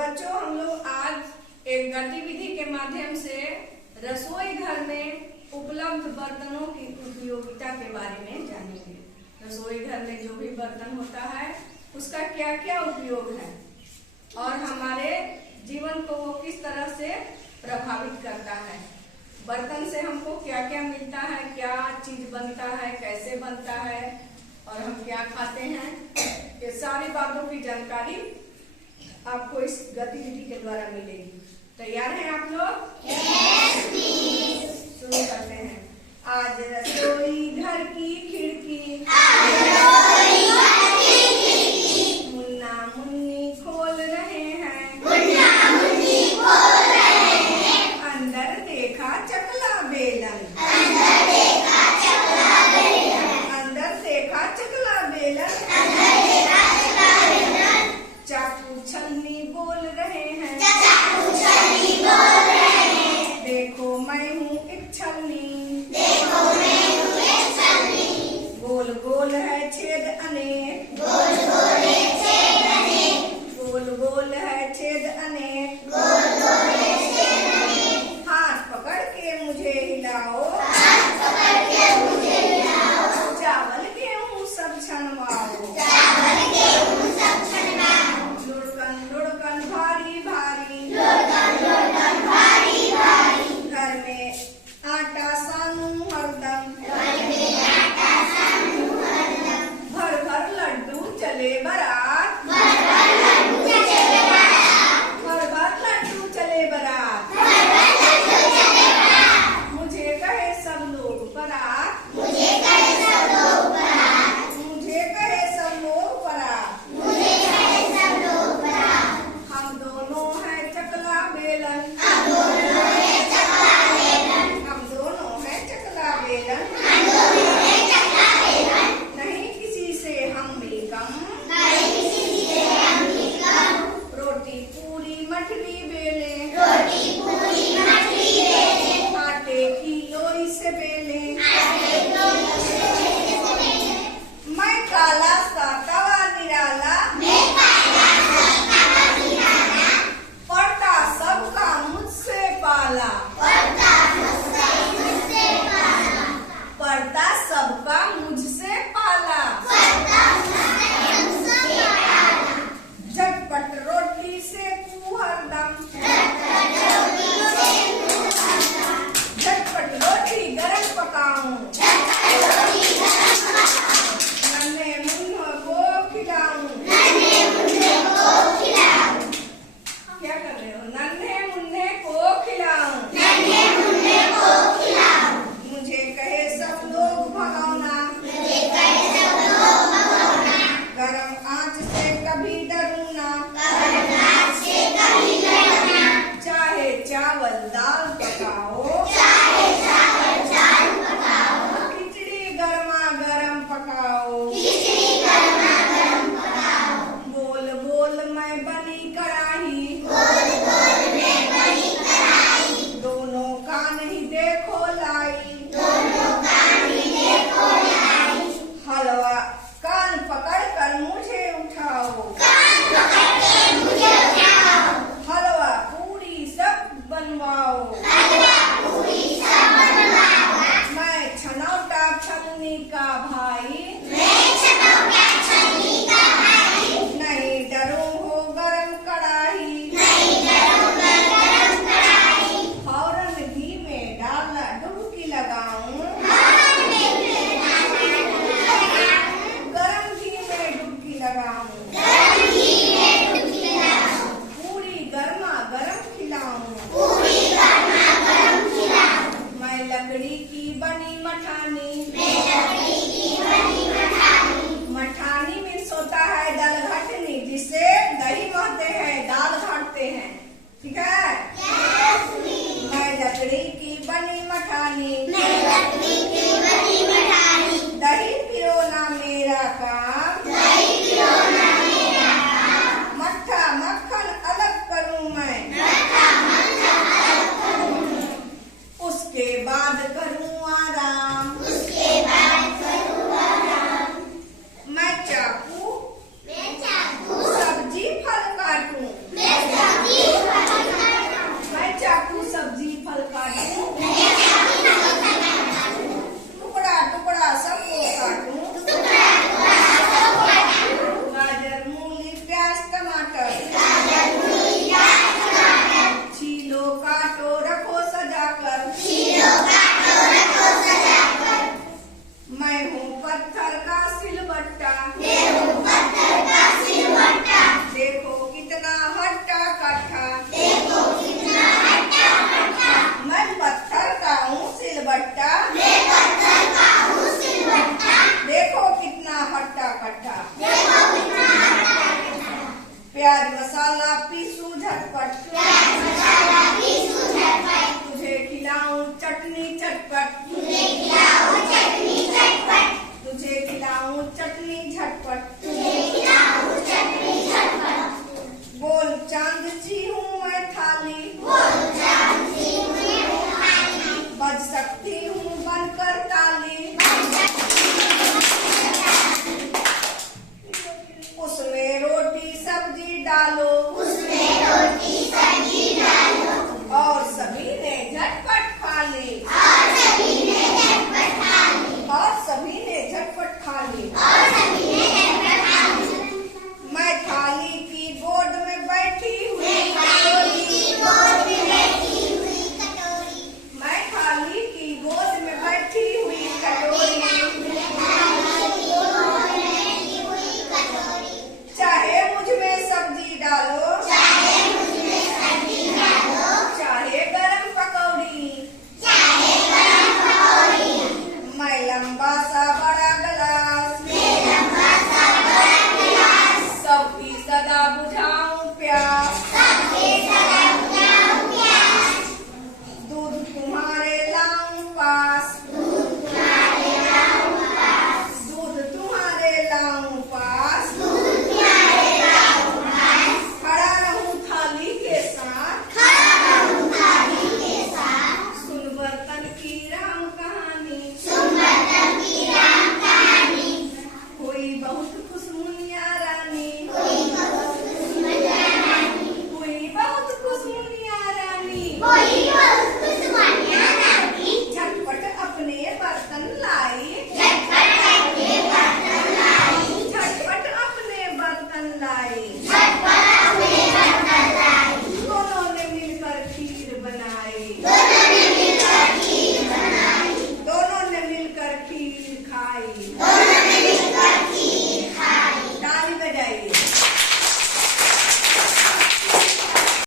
बच्चों, हम लोग आज एक गतिविधि के माध्यम से रसोई घर में उपलब्ध बर्तनों की उपयोगिता के बारे में जानेंगे। रसोई घर में जो भी बर्तन होता है उसका क्या क्या उपयोग है और हमारे जीवन को वो किस तरह से प्रभावित करता है। बर्तन से हमको क्या क्या मिलता है, क्या चीज बनता है, कैसे बनता है और हम क्या खाते हैं, ये सारी बातों की जानकारी आपको इस गतिविधि के द्वारा मिलेगी। तैयार हैं आप लोग? शुरू करते हैं। आज रसोई घर की खिड़की मुन्ना मुन्नी खोल रहे हैं। अंदर देखा चकला बेलन। अंदर देखा चकला बेलन। चाकू छन्नी बोल रहे हैं। देखो मैं हूँ एक छन्नी। गोल गोल है छेद पीसूं झटपट, तुझे खिलाऊं चटनी चटपट, तुझे खिलाऊं चटनी झटपट, बोल चांद सी हूँ मैं थाली,